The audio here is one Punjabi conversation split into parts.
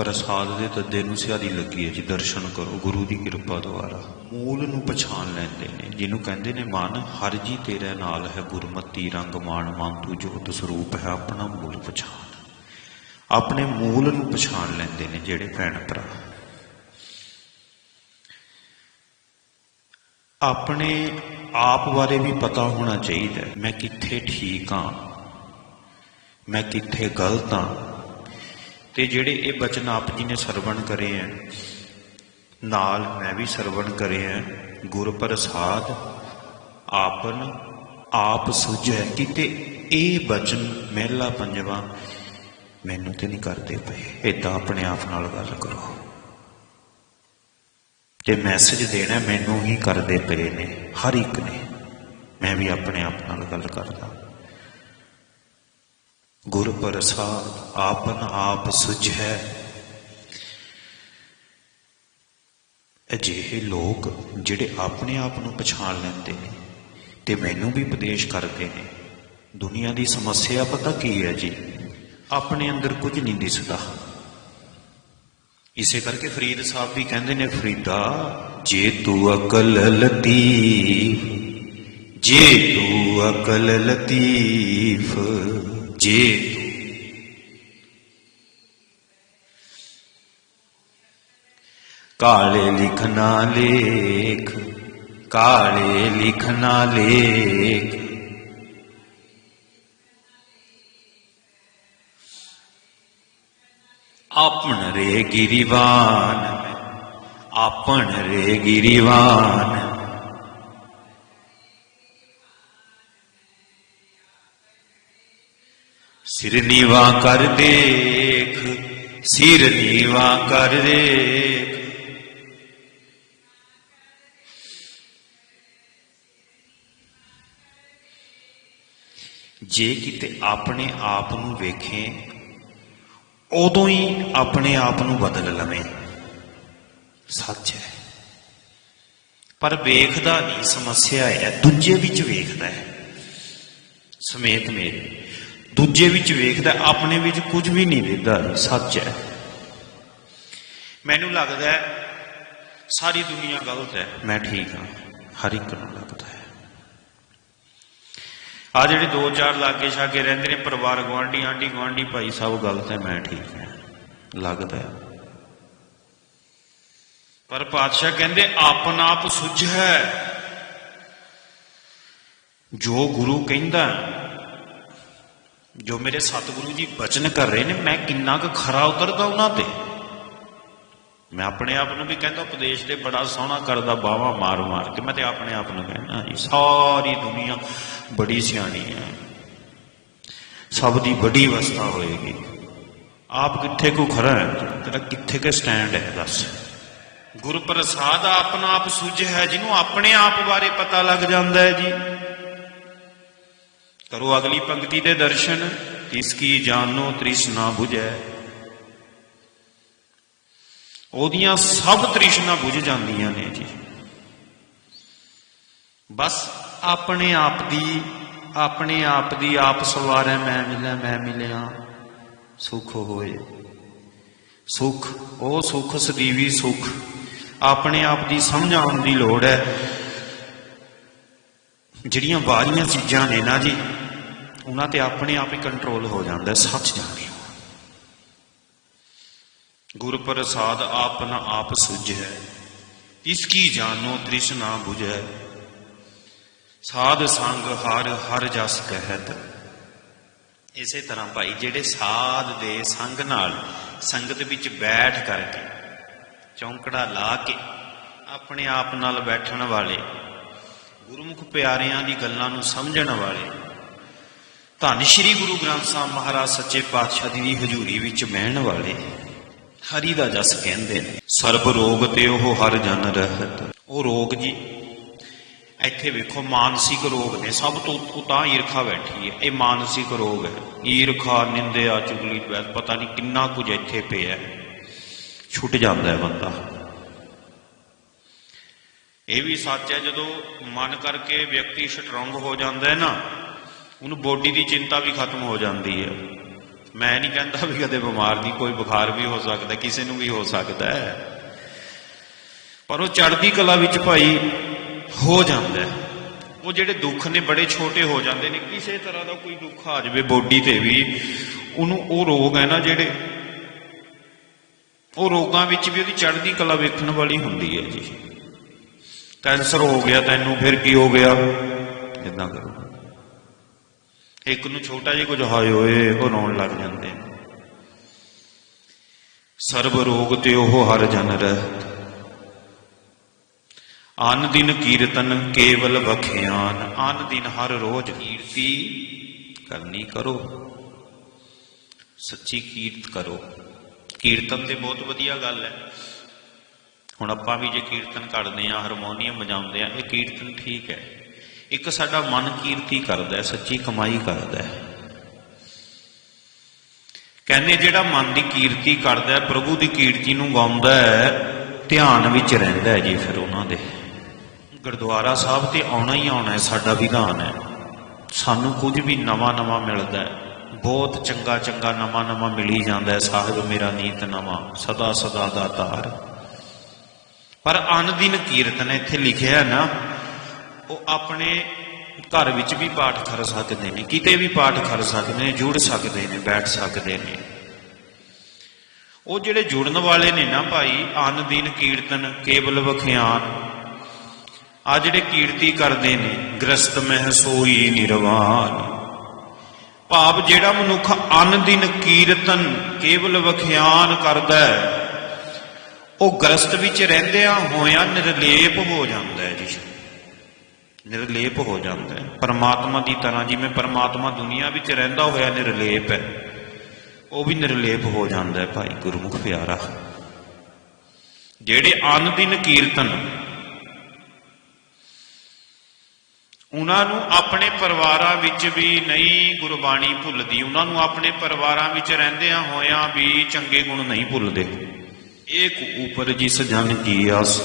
ਪ੍ਰਸਾਦ ਦੇ ਤੱਦੇ ਨੂੰ ਸਿਆਦੀ ਲੱਗੀ ਹੈ ਜੀ, ਦਰਸ਼ਨ ਕਰੋ, ਗੁਰੂ ਦੀ ਕਿਰਪਾ ਦੁਆਰਾ। ਮੂਲ ਨੂੰ ਪਛਾਣ ਲੈਂਦੇ ਨੇ, ਜਿਹਨੂੰ ਕਹਿੰਦੇ ਨੇ ਮਨ, ਹਰ ਜੀ ਤੇਰੇ ਨਾਲ ਹੈ ਗੁਰਮਤੀ, ਰੰਗ ਮਾਨ ਮਨ ਤੂੰ ਜੋਤ ਸਰੂਪ ਹੈ ਆਪਣਾ ਮੂਲ ਪਛਾਣ। ਆਪਣੇ ਮੂਲ ਨੂੰ ਪਛਾਣ ਲੈਂਦੇ ਨੇ ਜਿਹੜੇ ਭੈਣ ਭਰਾ। ਆਪਣੇ ਆਪ ਬਾਰੇ ਵੀ ਪਤਾ ਹੋਣਾ ਚਾਹੀਦਾ ਮੈਂ ਕਿੱਥੇ ਠੀਕ ਹਾਂ, ਮੈਂ ਕਿੱਥੇ ਗਲਤ ਹਾਂ। ਤੇ ਜਿਹੜੇ ਇਹ ਬਚਨ ਆਪ ਜੀ ਨੇ ਸਰਵਣ ਕਰੇ ਹੈ ਨਾਲ ਮੈਂ ਵੀ ਸਰਵਣ ਕਰੇ ਹੈ ਗੁਰ ਪ੍ਰਸਾਦ ਆਪਨ ਆਪ ਸੁਝੈ, ਕਿਤੇ ਇਹ ਬਚਨ ਮਹਿਲਾ ਪੰਜਵਾ ਮੈਨੂੰ ਤੇ ਨਹੀਂ ਕਰਦੇ ਪਏ। ਏਦਾਂ ਆਪਣੇ ਆਪ ਨਾਲ ਗੱਲ ਕਰੋ। ਤੇ ਮੈਸੇਜ ਦੇਣਾ, ਮੈਨੂੰ ਹੀ ਕਰਦੇ ਪਏ ਨੇ, ਹਰ ਇੱਕ ਨੇ, ਮੈਂ ਵੀ ਆਪਣੇ ਆਪ ਨਾਲ ਗੱਲ ਕਰਦਾ। ਗੁਰ ਪ੍ਰਸਾਦ ਆਪਨ ਆਪ ਹੈ। ਅਜਿਹੇ ਲੋਕ ਜਿਹੜੇ ਆਪਣੇ ਆਪ ਨੂੰ ਪਛਾਣ ਲੈਂਦੇ ਨੇ ਤੇ ਮੈਨੂੰ ਵੀ ਉਪਦੇਸ਼ ਕਰਦੇ ਨੇ। ਦੁਨੀਆ ਦੀ ਸਮੱਸਿਆ ਪਤਾ ਕੀ ਹੈ ਜੀ? ਆਪਣੇ ਅੰਦਰ ਕੁਝ ਨਹੀਂ ਦਿਸਦਾ। ਇਸੇ ਕਰਕੇ ਫਰੀਦ ਸਾਹਿਬ ਵੀ ਕਹਿੰਦੇ ਨੇ, ਫਰੀਦਾ, ਜੇ ਤੂੰ ਅਕਲ ਲਤੀਫ, ਜੇ ਤੂੰ ਅਕਲ ਲਤੀਫ ਜੇ ਤੂੰ ਕਾਲੇ ਲਿਖਣਾ ਲੇਖ ਕਾਲੇ ਲਿਖਣਾ ਲੇਖ ਆਪਣ ਰੇ ਗਿਰੀਵਾਨ ਆਪਣ ਰੇ ਸਿਰ ਨੀਵਾ ਕਰ ਦੇਖ, ਸਿਰ ਨੀਵਾ ਕਰ ਦੇਖ। ਜੇ ਕਿਤੇ ਆਪਣੇ ਆਪ ਨੂੰ ਵੇਖੇ, ਉਦੋਂ ਹੀ ਆਪਣੇ ਆਪ ਨੂੰ ਬਦਲ ਲਵੇਂ। ਸੱਚ ਹੈ। ਪਰ ਵੇਖਦਾ ਨਹੀਂ, ਸਮੱਸਿਆ ਹੈ। ਦੂਜੇ ਵਿੱਚ ਵੇਖਦਾ ਹੈ। ਸਮੇਤ ਮੇਰੇ ਦੂਜੇ ਵਿੱਚ ਵੇਖਦਾ, ਆਪਣੇ ਵਿੱਚ ਕੁਝ ਵੀ ਨਹੀਂ ਦਿਖਦਾ ਸੱਚ ਹੈ। ਮੈਨੂੰ ਲੱਗਦਾ ਹੈ, ਸਾਰੀ ਦੁਨੀਆ ਗਲਤ ਹੈ। ਮੈਂ ਠੀਕ ਹਾਂ, ਹਰ ਇੱਕ ਨੂੰ ਲੱਗਦਾ ਹੈ। ਆ ਜਿਹੜੇ ਦੋ ਚਾਰ ਲਾਗੇ ਛਾਗੇ ਰਹਿੰਦੇ ਨੇ, ਪਰਿਵਾਰ ਗਵਾਂਢੀ ਆਂਢੀ ਗਵਾਂਢੀ ਭਾਈ ਸਭ ਗਲਤ ਹੈ, ਮੈਂ ਠੀਕ ਹਾਂ, ਲੱਗਦਾ ਪਰ ਪਾਤਸ਼ਾਹ ਕਹਿੰਦੇ ਆਪਨ ਆਪ ਸੁਝ ਹੈ। ਜੋ ਗੁਰੂ ਕਹਿੰਦਾ ਜੋ ਮੇਰੇ ਸਤਿਗੁਰੂ ਜੀ ਬਚਨ ਕਰ ਰਹੇ ਨੇ, ਮੈਂ ਕਿੰਨਾ ਕੁ ਖਰਾ ਉਤਰਦਾ ਉਹਨਾਂ ਤੇ। ਮੈਂ ਆਪਣੇ ਆਪ ਨੂੰ ਵੀ ਕਹਿੰਦਾ, ਉਪਦੇਸ਼ ਦੇ ਬੜਾ ਸੋਹਣਾ ਕਰਦਾ ਬਾਵਾ ਮਾਰ ਮਾਰ ਕੇ। ਮੈਂ ਤੇ ਆਪਣੇ ਆਪ ਨੂੰ ਕਹਿੰਦਾ ਜੀ ਸਾਰੀ ਦੁਨੀਆ ਬੜੀ ਸਿਆਣੀ ਹੈ। ਸਭ ਦੀ ਵੱਡੀ ਅਵਸਥਾ ਹੋਏਗੀ। ਆਪ ਕਿੱਥੇ ਕੋ ਖਰਾ ਹੈ? ਤੇਰਾ ਕਿੱਥੇ ਕੇ ਸਟੈਂਡ ਹੈ, ਦੱਸ। ਗੁਰੂ ਪ੍ਰਸਾਦ ਆਪਣਾ ਆਪ ਸੁਝ ਹੈ, ਜਿਹਨੂੰ ਆਪਣੇ ਆਪ ਬਾਰੇ ਪਤਾ ਲੱਗ ਜਾਂਦਾ ਹੈ ਜੀ। ਕਰੋ ਅਗਲੀ ਪੰਕਤੀ ਦੇ ਦਰਸ਼ਨ ਇਸ ਕੀ ਜਾਨੋ ਤ੍ਰਿਸ਼ਨਾ 부ਝੈ ਉਹਦੀਆਂ ਸਭ ਤ੍ਰਿਸ਼ਨਾ 부ਝ ਜਾਂਦੀਆਂ ਨੇ ਜੀ। ਬਸ ਆਪਣੇ ਆਪ ਦੀ, ਆਪਣੇ ਆਪ ਦੀ ਆਪ ਸਵਾਰੈ, ਮੈਂ ਮਿਲਿਆ ਮੈਂ ਮਿਲਿਆ, ਸੁਖ ਹੋਏ। ਸੁਖ, ਉਹ ਸੁਖ ਸਦੀਵੀ ਸੁਖ, ਆਪਣੇ ਆਪ ਦੀ ਸਮਝ ਆਉਣ ਦੀ ਲੋੜ ਹੈ। ਜਿਹੜੀਆਂ ਬਾਹਰੀਆਂ ਚੀਜ਼ਾਂ ਨੇ ਨਾ ਜੀ ਉਹਨਾਂ ਤੇ ਆਪਣੇ ਆਪ ਹੀ ਕੰਟਰੋਲ ਹੋ ਜਾਂਦਾ ਹੈ, ਸੱਚ ਜਾਣਿਓ ਗੁਰ ਪ੍ਰਸਾਦ ਆਪਨ ਆਪ ਸੁਝੈ ਇਸ ਕੀ ਜਾਣੋ ਤ੍ਰਿਸ਼ਨਾ 부ਝੈ ਸਾਧ ਸੰਗ ਹਰ ਹਰ ਜਸ ਕਹਿਤ। ਇਸੇ ਤਰ੍ਹਾਂ ਭਾਈ ਜਿਹੜੇ ਸਾਧ ਦੇ ਸੰਗ ਨਾਲ ਸੰਗਤ ਵਿੱਚ ਬੈਠ ਕਰਕੇ ਚੌਂਕੜਾ ਲਾ ਕੇ ਆਪਣੇ ਆਪ ਨਾਲ ਬੈਠਣ ਵਾਲੇ ਗੁਰਮੁਖ ਪਿਆਰਿਆਂ ਦੀ ਗੱਲਾਂ ਨੂੰ ਸਮਝਣ ਵਾਲੇ ਧੰਨ ਸ਼੍ਰੀ ਗੁਰੂ ਗ੍ਰੰਥ ਸਾਹਿਬ ਮਹਾਰਾਜ ਸੱਚੇ ਪਾਤਸ਼ਾਹ ਦੀ ਹਜ਼ੂਰੀ ਵਿੱਚ ਬਹਿਣ ਵਾਲੇ ਹਰੀ ਦਾ ਜਸ ਕਹਿੰਦੇ ਨੇ, ਸਰਬ ਰੋਗ ਤੇ ਉਹ ਹਰ ਜਨ ਰਹਿਤ। ਉਹ ਰੋਗ ਜੀ, ਇੱਥੇ ਵੇਖੋ ਮਾਨਸਿਕ ਰੋਗ ਨੇ, ਸਭ ਤੋਂ ਉੱਤੋਂ ਤਾਂ ਈਰਖਾ ਬੈਠੀ ਹੈ। ਇਹ ਮਾਨਸਿਕ ਰੋਗ ਹੈ। ਈਰਖਾ, ਨਿੰਦਿਆ, ਚੁਗਲੀ ਵੈਸ ਪਤਾ ਨਹੀਂ ਕਿੰਨਾ ਕੁਝ ਇੱਥੇ ਪਿਆ। ਛੁੱਟ ਜਾਂਦਾ ਹੈ ਬੰਦਾ। ਇਹ ਵੀ ਸੱਚ ਹੈ, ਜਦੋਂ ਮਨ ਕਰਕੇ ਵਿਅਕਤੀ ਸਟਰੋਂਗ ਹੋ ਜਾਂਦਾ ਹੈ ਨਾ ਉਹਨੂੰ ਬੋਡੀ ਦੀ ਚਿੰਤਾ ਵੀ ਖਤਮ ਹੋ ਜਾਂਦੀ ਹੈ। ਮੈਂ ਨਹੀਂ ਕਹਿੰਦਾ ਵੀ ਕਦੇ ਬਿਮਾਰ ਨਹੀਂ, ਕੋਈ ਬੁਖਾਰ ਵੀ ਹੋ ਸਕਦਾ, ਕਿਸੇ ਨੂੰ ਵੀ ਹੋ ਸਕਦਾ ਹੈ। ਪਰ ਉਹ ਚੜ੍ਹਦੀ ਕਲਾ ਵਿੱਚ ਭਾਈ ਹੋ ਜਾਂਦਾ ਹੈ। ਉਹ ਜਿਹੜੇ ਦੁੱਖ ਨੇ ਬੜੇ ਛੋਟੇ ਹੋ ਜਾਂਦੇ ਨੇ, ਕਿਸੇ ਤਰ੍ਹਾਂ ਦਾ ਕੋਈ ਦੁੱਖ ਆ ਜਾਵੇ ਬੋਡੀ ਤੇ ਵੀ, ਉਹਨੂੰ ਉਹ ਰੋਗ ਹੈ ਨਾ ਜਿਹੜੇ ਉਹ ਰੋਗਾਂ ਵਿੱਚ ਵੀ ਉਹਦੀ ਚੜ੍ਹਦੀ ਕਲਾ ਵੇਖਣ ਵਾਲੀ ਹੁੰਦੀ ਹੈ ਜੀ। ਕੈਂਸਰ ਹੋ ਗਿਆ, ਤੈਨੂੰ ਫਿਰ ਕੀ ਹੋ ਗਿਆ? ਇਦਾਂ ਕਰੋ। ਇੱਕ ਨੂੰ ਛੋਟਾ ਜਿਹਾ ਕੁਝ ਹਾਏ ਹੋਏ, ਉਹ ਰੋਣ ਲੱਗ ਜਾਂਦੇ ਨੇ। ਸਰਬ ਰੋਗ ਤੇ ਉਹ ਹਰ ਜਨ ਰਹਿਤ। ਅਨ ਦਿਨ ਕੀਰਤਨ ਕੇਵਲ ਬਖਿਆਨ ਅਨ ਦਿਨ ਹਰ ਰੋਜ਼ ਕੀਰਤੀ ਕਰਨੀ ਕਰੋ। ਸੱਚੀ ਕੀਰਤ ਕਰੋ। ਕੀਰਤਨ ਤੇ ਬਹੁਤ ਵਧੀਆ ਗੱਲ ਹੈ। ਹੁਣ ਆਪਾਂ ਵੀ ਜੇ ਕੀਰਤਨ ਕਰਦੇ ਆ ਹਾਰਮੋਨੀਅਮ ਵਜਾਉਂਦੇ ਆ ਇਹ ਕੀਰਤਨ ਠੀਕ ਹੈ। ਇੱਕ ਸਾਡਾ ਮਨ ਕੀਰਤੀ ਕਰਦਾ ਹੈ, ਸੱਚੀ ਕਮਾਈ ਕਰਦਾ ਹੈ। ਕਹਿੰਦੇ ਜਿਹੜਾ ਮਨ ਦੀ ਕੀਰਤੀ ਕਰਦਾ ਹੈ, ਪ੍ਰਭੂ ਦੀ ਕੀਰਤੀ ਨੂੰ ਗਾਉਂਦਾ ਹੈ, ਧਿਆਨ ਵਿੱਚ ਰਹਿੰਦਾ ਹੈ ਜੀ ਫਿਰ ਉਹਨਾਂ ਦੇ। ਗੁਰਦੁਆਰਾ ਸਾਹਿਬ ਤੇ ਆਉਣਾ ਹੀ ਆਉਣਾ ਹੈ, ਸਾਡਾ ਵਿਧਾਨ ਹੈ। ਸਾਨੂੰ ਕੁਝ ਵੀ ਨਵਾਂ ਨਵਾਂ ਮਿਲਦਾ ਹੈ। ਬਹੁਤ ਚੰਗਾ ਚੰਗਾ ਨਵਾਂ ਨਵਾਂ ਮਿਲੀ ਜਾਂਦਾ ਹੈ, ਸਾਹਿਬ ਮੇਰਾ ਨੀਤ ਨਵਾਂ, ਸਦਾ ਸਦਾ ਦਾ ਤਾਰ। ਪਰ ਅਨਦਿਨ ਕੀਰਤਨ ਇੱਥੇ ਲਿਖਿਆ ਹੈ ਨਾ ਉਹ ਆਪਣੇ ਘਰ ਵਿੱਚ ਵੀ ਪਾਠ ਕਰ ਸਕਦੇ ਨੇ, ਕਿਤੇ ਵੀ ਪਾਠ ਕਰ ਸਕਦੇ ਨੇ, ਜੁੜ ਸਕਦੇ ਨੇ, ਬੈਠ ਸਕਦੇ ਨੇ। ਉਹ ਜਿਹੜੇ ਜੁੜਨ ਵਾਲੇ ਨੇ ਨਾ ਭਾਈ ਅਨ ਦਿਨ ਕੀਰਤਨ, ਕੇਵਲ ਵਖਿਆਨ, ਆ ਜਿਹੜੇ ਕੀਰਤੀ ਕਰਦੇ ਨੇ, ਗ੍ਰਸਤ ਮਹਿ ਸੋਈ ਨਿਰਵਾਨ। ਭਾਵ ਜਿਹੜਾ ਮਨੁੱਖ ਅਨ ਦਿਨ ਕੀਰਤਨ, ਕੇਵਲ ਵਖਿਆਨ ਕਰਦਾ ਹੈ, ਉਹ ਗ੍ਰਸਤ ਵਿੱਚ ਰਹਿੰਦਿਆਂ ਹੋਇਆਂ ਨਿਰਲੇਪ ਹੋ ਜਾਂਦਾ ਹੈ ਜੀ। ਨਿਰਲੇਪ ਹੋ ਜਾਂਦਾ ਹੈ। ਪਰਮਾਤਮਾ ਦੀ ਤਰ੍ਹਾਂ ਜਿਵੇਂ ਪਰਮਾਤਮਾ ਦੁਨੀਆ ਵਿੱਚ ਰਹਿੰਦਾ ਹੋਇਆ ਨਿਰਲੇਪ ਹੈ, ਉਹ ਵੀ ਨਿਰਲੇਪ ਹੋ ਜਾਂਦਾ ਹੈ ਭਾਈ ਗੁਰਮੁਖ ਪਿਆਰਾ। ਜਿਹੜੇ ਅੰਨ ਦਿਨ ਕੀਰਤਨ, ਉਹਨਾਂ ਨੂੰ ਆਪਣੇ ਪਰਿਵਾਰਾਂ ਵਿੱਚ ਵੀ ਨਹੀਂ ਗੁਰਬਾਣੀ ਭੁੱਲਦੀ, ਉਹਨਾਂ ਨੂੰ ਆਪਣੇ ਪਰਿਵਾਰਾਂ ਵਿੱਚ ਰਹਿੰਦਿਆਂ ਹੋਇਆਂ ਵੀ ਚੰਗੇ ਗੁਣ ਨਹੀਂ ਭੁੱਲਦੇ। ਏਕ ਉਪਰ ਜਿਸ ਜਨ ਕੀ ਆਸ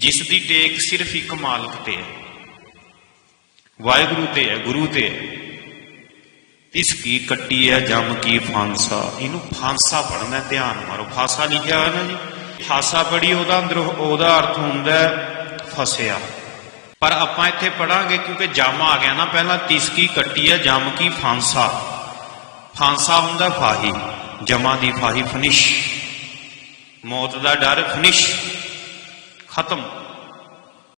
ਜਿਸ ਦੀ ਟੇਕ ਸਿਰਫ ਇੱਕ ਮਾਲਕ ਤੇ ਹੈ। ਵਾਹਿਗੁਰੂ ਤੇ ਹੈ, ਗੁਰੂ ਤੇ ਹੈ। ਇਸ ਕੀ ਕੱਟੀ ਹੈ, ਜਮ ਕੀ ਫਾਂਸਾ। ਇਹਨੂੰ ਫਾਂਸਾ ਪੜਨਾ ਧਿਆਨ ਮਾਰੋ। ਫਾਂਸਾ ਲਿਖਿਆ ਹੋਇਆ ਨਾ। ਜੀ ਫਾਸਾ ਪੜੀ, ਉਹਦਾ ਅੰਦਰ ਉਹਦਾ ਅਰਥ ਹੁੰਦਾ ਫਸਿਆ। ਪਰ ਆਪਾਂ ਇੱਥੇ ਪੜਾਂਗੇ, ਕਿਉਂਕਿ ਜਮ ਆ ਗਿਆ ਨਾ ਪਹਿਲਾਂ, ਤਿਸ ਕੀ ਕੱਟੀ ਹੈ, ਜਮ ਕੀ ਫਾਂਸਾ। ਫਾਂਸਾ ਹੁੰਦਾ ਫਾਹੀ। ਜਮਾ ਦੀ ਫਾਹੀ ਫਨਿਸ਼। ਮੌਤ ਦਾ ਡਰ ਫਨਿਸ਼। ਖਤਮ